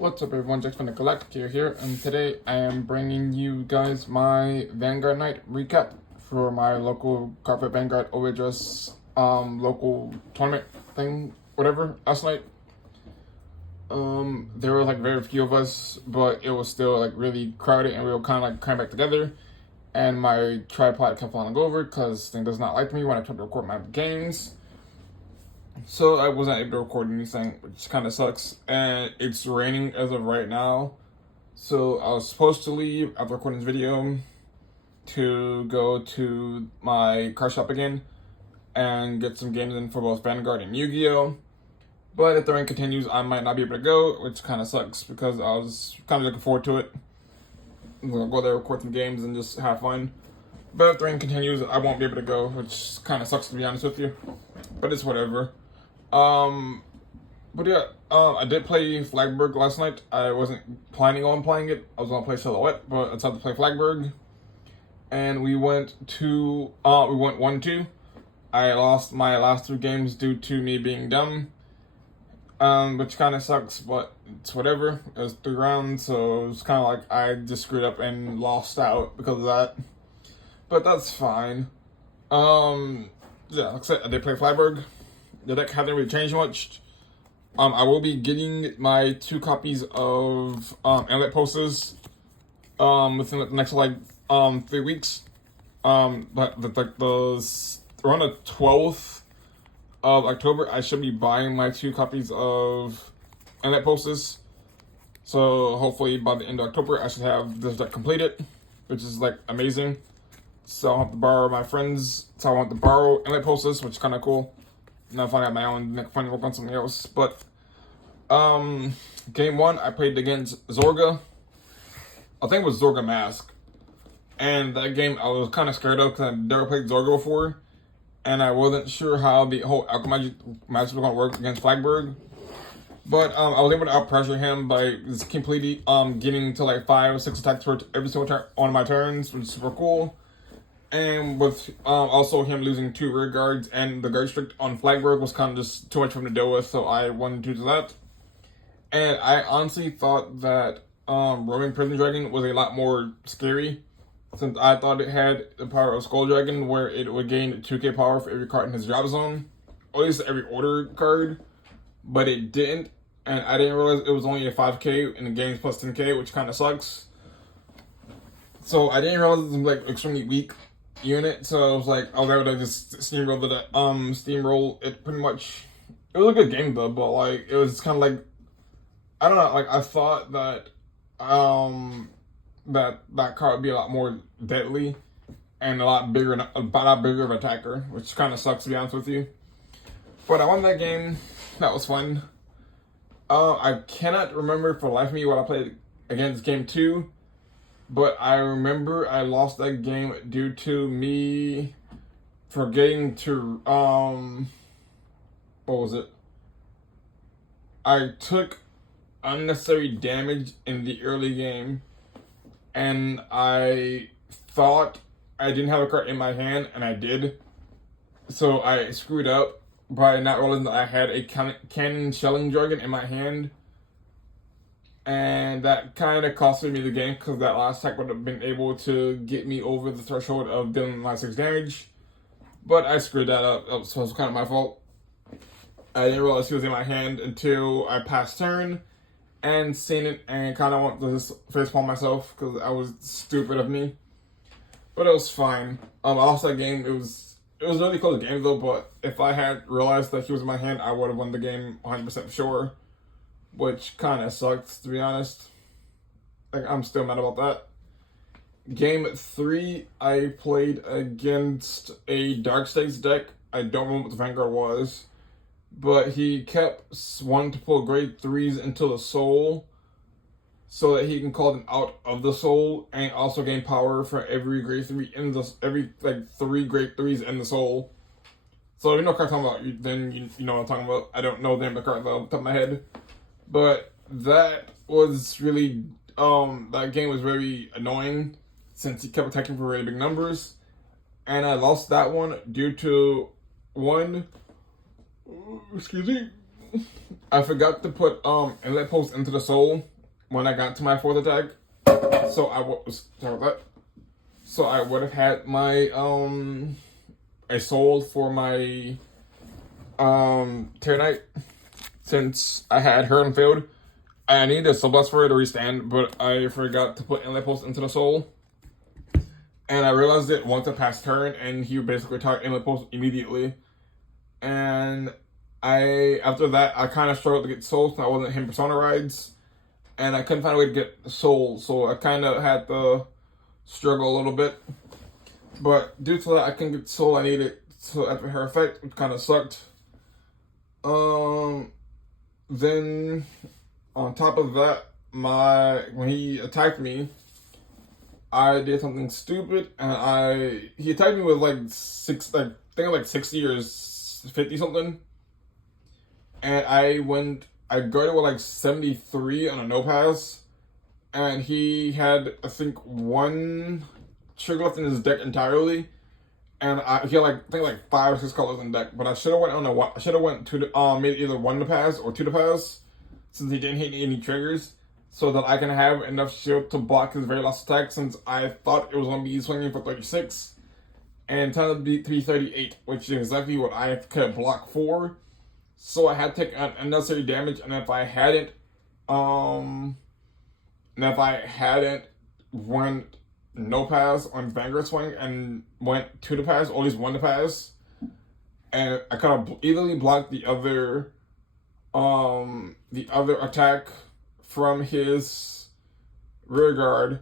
What's up everyone, Jaxx Finn here, and today I am bringing you guys my Vanguard night recap for my local Carpet Vanguard OHS local tournament thing, whatever, last night. There were like very few of us, but it was still like really crowded and we were kind of like crammed back together, and my tripod kept falling over because thing does not like me when I try to record my games. So I wasn't able to record anything, which kind of sucks. And it's raining as of right now. So I was supposed to leave after recording this video to go to my car shop again and get some games in for both Vanguard and Yu-Gi-Oh! But if the rain continues, I might not be able to go, which kind of sucks because I was kind of looking forward to it. I'm going to go there, record some games, and just have fun. But if the rain continues, I won't be able to go, which kind of sucks to be honest with you. But it's whatever. But yeah, I did play Flagberg last night. I wasn't planning on playing it. I was gonna play Silhouette, but I decided to play Flagberg. And we went 1-2. I lost my last 2 games due to me being dumb. Which kind of sucks, but it's whatever. It was 3 rounds, so it was kind of like I just screwed up and lost out because of that. But that's fine. Yeah, like I said, I did play Flagberg. The deck hasn't really changed much. I will be getting my 2 copies of Inlet Posters within the next 3 weeks. But around the 12th of October, I should be buying my 2 copies of Inlet Posters. So hopefully by the end of October, I should have this deck completed, which is like amazing. So I'll have to borrow my friends. So I want to borrow Inlet Posters, which is kind of cool. Now if I got my own, make fun work on something else. But game 1, I played against Zorga. I think it was Zorga Mask. And that game I was kind of scared of because I've never played Zorga before. And I wasn't sure how the whole Alchemy match was going to work against Flagberg. But I was able to outpressure him by just completely getting to like 5 or 6 attacks for every single turn on my turns, which is super cool. And with also him losing 2 rear guards and the guard strict on Flagberg was kind of just too much for him to deal with, so I won due to that. And I honestly thought that Roaming Prison Dragon was a lot more scary, since I thought it had the power of Skull Dragon, where it would gain 2k power for every card in his drop zone, or at least every order card, but it didn't, and I didn't realize it was only a 5k in the games plus 10k, which kind of sucks. So I didn't realize it was like extremely weak unit, so I was like, I was able to just steamroll it pretty much. It was a good game though, but like it was kind of like, I don't know, like I thought that that card would be a lot more deadly and a lot bigger of an attacker, which kind of sucks to be honest with you. But I won that game. That was fun. I cannot remember for the life of me what I played against game 2. But I remember I lost that game due to me forgetting to, what was it? I took unnecessary damage in the early game, and I thought I didn't have a card in my hand, and I did. So I screwed up by not realizing that I had a Cannon Shelling Dragon in my hand. And that kind of costed me the game because that last attack would have been able to get me over the threshold of dealing line 6 damage. But I screwed that up, so it was kind of my fault. I didn't realize he was in my hand until I passed turn and seen it and kind of wanted to just facepalm myself because I was stupid of me. But it was fine. I lost that game. It was a really close game though, but if I had realized that he was in my hand, I would have won the game 100% sure. Which kind of sucks, to be honest. Like, I'm still mad about that. Game 3, I played against a Dark Stakes deck. I don't remember what the Vanguard was. But he kept wanting to pull grade 3s into the soul so that he can call them out of the soul and also gain power for every grade 3 in the, every, 3 grade 3s in the soul. So if you know what I'm talking about, then you know what I'm talking about. I don't know the name of the card though, off the top of my head. But that was really, that game was very annoying since he kept attacking for really big numbers. And I lost that one due to, one, excuse me, I forgot to put inlet post into the sole when I got to my 4th attack. So I was sorry about that. So I would have had my a sole for my Terranite since I had her on field. I needed a sublust for it to restand, but I forgot to put inlet post into the sole. And I realized it once I passed turn, and he basically retired inlet post immediately. And after that, I kind of struggled to get souls, and I wasn't hitting persona rides. And I couldn't find a way to get souls, so I kind of had to struggle a little bit. But due to that, I couldn't get the soul I needed to after her effect, which kind of sucked. Then, on top of that, when he attacked me, I did something stupid, and he attacked me with like 60 or 50 something, and I guarded with like 73 on a no pass, and he had I think 1 trigger left in his deck entirely, and he had like 5 or 6 colors in deck, but I should have went to made either 1 to pass or 2 to pass, since he didn't hit any triggers, so that I can have enough shield to block his very last attack, since I thought it was going to be swinging for 36 and turned out to be 38, which is exactly what I could block for. So I had to take unnecessary damage, and if I hadn't went no pass on Vanguard swing and went 2 to pass, or at least 1 to pass, and I could have easily blocked the other attack from his rear guard,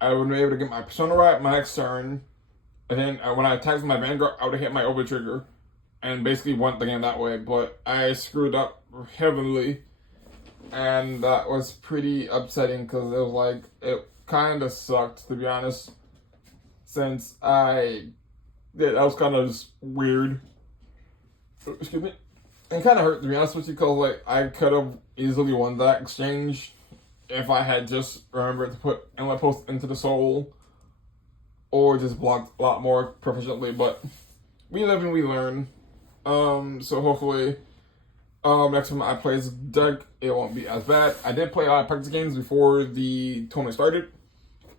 I would be able to get my persona right my next turn, and then when I attacked my Vanguard, I would have hit my over trigger and basically won the game that way. But I screwed up heavily, and that was pretty upsetting because it kind of sucked, to be honest, since that was kind of just weird. Excuse me. It kind of hurt, to be honest with you, because I could have easily won that exchange if I had just remembered to put inlet post into the soul, or just blocked a lot more proficiently. But we live and we learn. So hopefully, next time I play this deck, it won't be as bad. I did play a lot of practice games before the tournament started.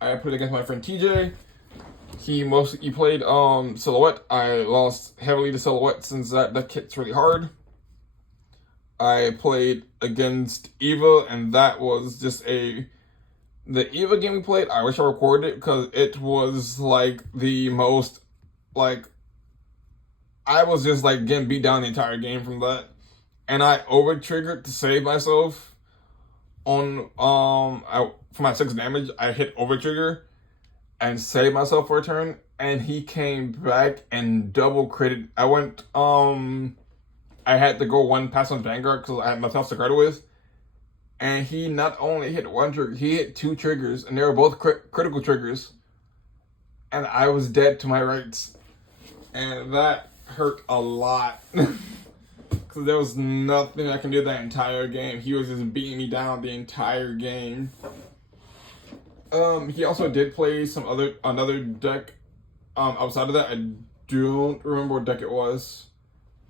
I played against my friend TJ. He played Silhouette. I lost heavily to Silhouette since that deck hits really hard. I played against Eva, and that was just the Eva game we played. I wish I recorded it because it was the most I was just getting beat down the entire game from that, and I over triggered to save myself on for my 6 damage. I hit over trigger and saved myself for a turn, and he came back and double critted. I had to go 1 pass on Vanguard because I had nothing else to guard with. And he not only hit 1 trigger, he hit 2 triggers, and they were both critical triggers. And I was dead to my rights. And that hurt a lot. Because there was nothing I can do that entire game. He was just beating me down the entire game. He also did play another deck outside of that. I don't remember what deck it was.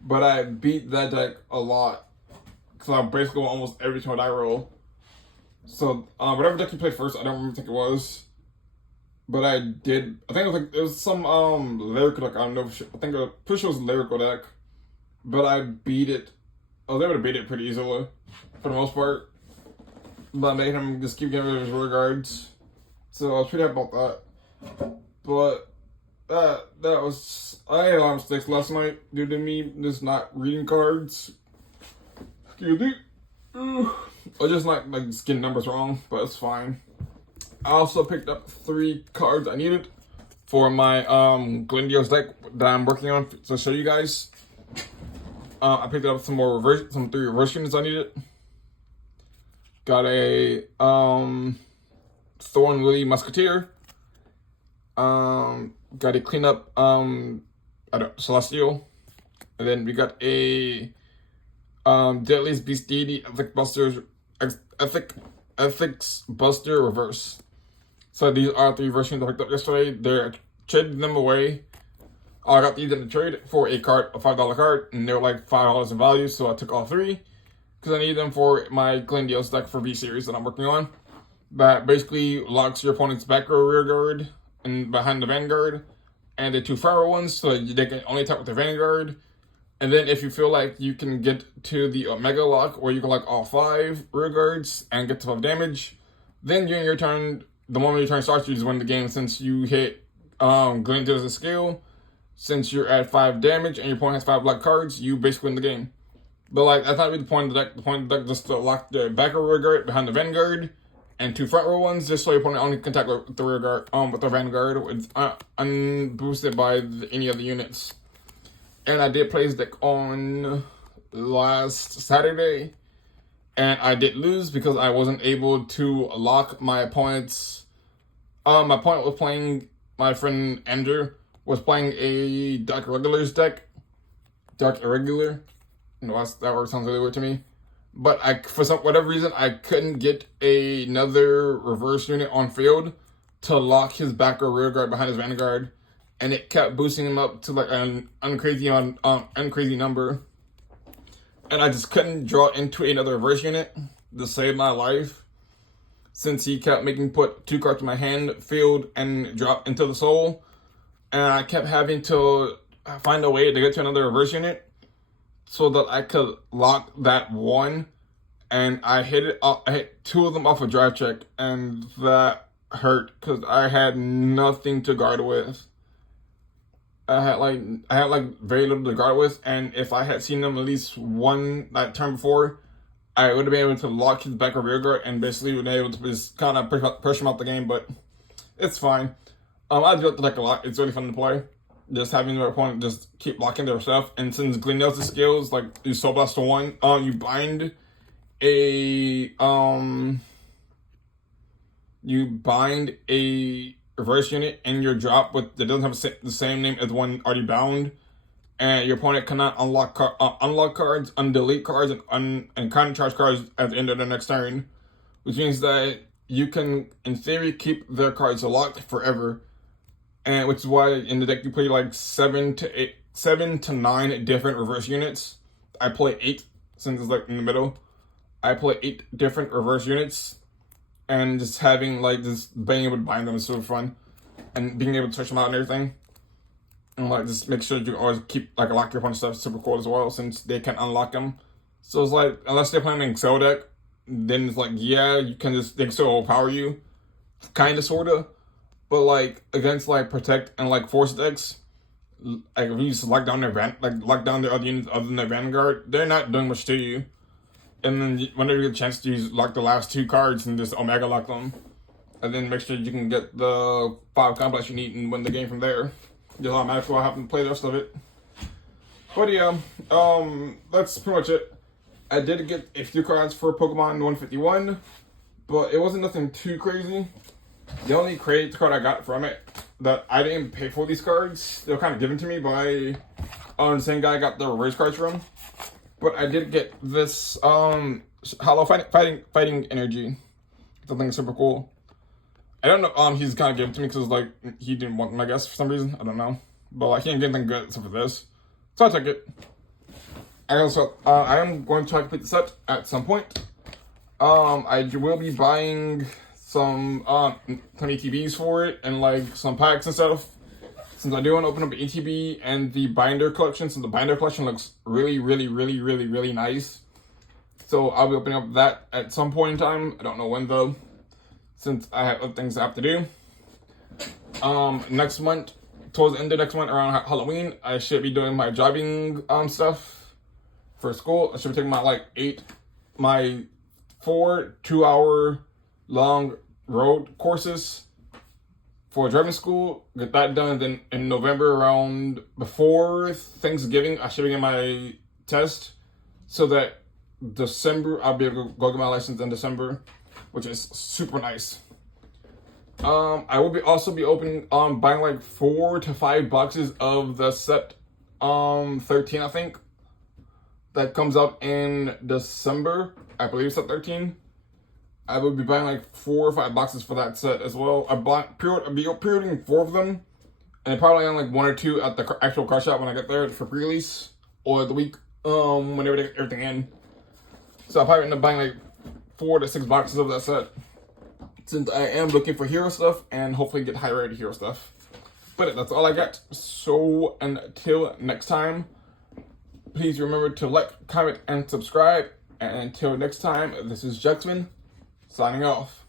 But I beat that deck a lot, because I basically won almost every turn I roll. So, whatever deck you played first, I don't remember what deck it was. But I did, I think it was some lyrical deck, I don't know, pretty sure it was a lyrical deck. But I beat it, I was able to beat it pretty easily, for the most part. But I made him just keep getting rid of his rear guards. So I was pretty happy about that. But I had a lot of mistakes last night due to me just not reading cards. Excuse me. Or just not getting numbers wrong, but it's fine. I also picked up 3 cards I needed for my Glendios deck that I'm working on to show you guys. I picked up some 3 reverse units I needed. Got a Thorn Lily Musketeer. Got a cleanup Celestial, and then we got a Deadliest Beast Deity Ethics Buster Reverse. So these are 3 versions I picked up yesterday. They're trading them away. I got these in the trade for a $5 card, and they were $5 in value, so I took all 3. because I need them for my Glendios deck for V series that I'm working on. That basically locks your opponent's back or rear guard and behind the Vanguard, and the 2 front row ones so they can only attack with the Vanguard. And then if you feel like you can get to the Omega lock, where you can lock all 5 rear guards and get to 5 damage, then during your turn, the moment your turn starts, you just win the game since you hit Glendios' skill. Since you're at 5 damage and your opponent has 5 black cards, you basically win the game. But like, that's not really the point of the deck. The point of the deck is just to lock the back or rear guard behind the Vanguard, and 2 front row ones, just so your opponent only can attack with the rear guard, with the Vanguard, with unboosted by any of the units. And I did play this deck on last Saturday, and I did lose because I wasn't able to lock my opponent's. My opponent was playing. My friend Andrew was playing a Dark Irregulars deck. Dark Irregular. No, that word sounds really weird to me. But for whatever reason, I couldn't get another reverse unit on field to lock his back or rear guard behind his Vanguard, and it kept boosting him up to like an uncrazy number, and I just couldn't draw into another reverse unit to save my life, since he kept making put 2 cards in my hand, field, and drop into the soul, and I kept having to find a way to get to another reverse unit, so that I could lock that one, and I hit 2 of them off a drive check, and that hurt because I had nothing to guard with. I had like very little to guard with, and if I had seen them at least one that turn before, I would have been able to lock his back or rear guard and basically would have been able to just kind of push him out the game. But it's fine. I do like the deck a lot. It's really fun to play. Just having your opponent just keep blocking their stuff, and since Glendios' skills, like you Soul Blast to 1, you bind a reverse unit in your drop that doesn't have the same name as the one already bound, and your opponent cannot unlock cards, undelete cards, and counter-charge cards at the end of the next turn, which means that you can, in theory, keep their cards locked forever. And which is why in the deck you play like 7 to 9 different reverse units. I play 8 since it's like in the middle. I play 8 different reverse units, and just having like just being able to bind them is super fun, and being able to switch them out and everything, and like just make sure that you always keep like lock your opponent's stuff is super cool as well, since they can unlock them. So it's like, unless they're playing an Excel deck, then it's like, yeah, they can still overpower you, kind of, sort of. But like against like Protect and like Force decks, like if you just lock down their other units other than their Vanguard, they're not doing much to you. And then whenever you get a chance to use lock the last 2 cards and just Omega lock them, and then make sure you can get the 5 complex you need and win the game from there. Just automatically I'll have to play the rest of it. But yeah, that's pretty much it. I did get a few cards for Pokemon 151, but it wasn't nothing too crazy. The only crazy card I got from it that I didn't pay for these cards, they were kind of given to me by the same guy I got the reverse cards from. But I did get this Hollow Fighting Energy. I think it's super cool. I don't know, he's kind of given to me because like he didn't want them, I guess, for some reason. I don't know. But like he didn't get anything good except for this. So I took it. I am going to try to complete the set at some point. I will be buying some ETBs for it, and like some packs and stuff, since I do want to open up an ETB and the binder collection, since the binder collection looks really nice. So I'll be opening up that at some point in time. I don't know when though, since I have other things I have to do. Next month, towards the end of next month, around Halloween, I should be doing my driving stuff for school. I should be taking my 4 2-hour long road courses for driving school. Get that done, and then in November, around before Thanksgiving, I should be getting my test, so that December I'll be able to go get my license in December, which is super nice. I will also be buying like 4 to 5 boxes of the set 13, I think, that comes out in December. I believe set 13. I will be buying like 4 or 5 boxes for that set as well. I'll be pre-ordering 4 of them, and probably on like 1 or 2 at the actual car shop when I get there for pre-release, or the week whenever they get everything in. So I'll probably end up buying like 4 to 6 boxes of that set, since I am looking for hero stuff and hopefully get high rated hero stuff. But that's all I got. So until next time, please remember to like, comment, and subscribe. And until next time, this is Jaxx Finn, signing off.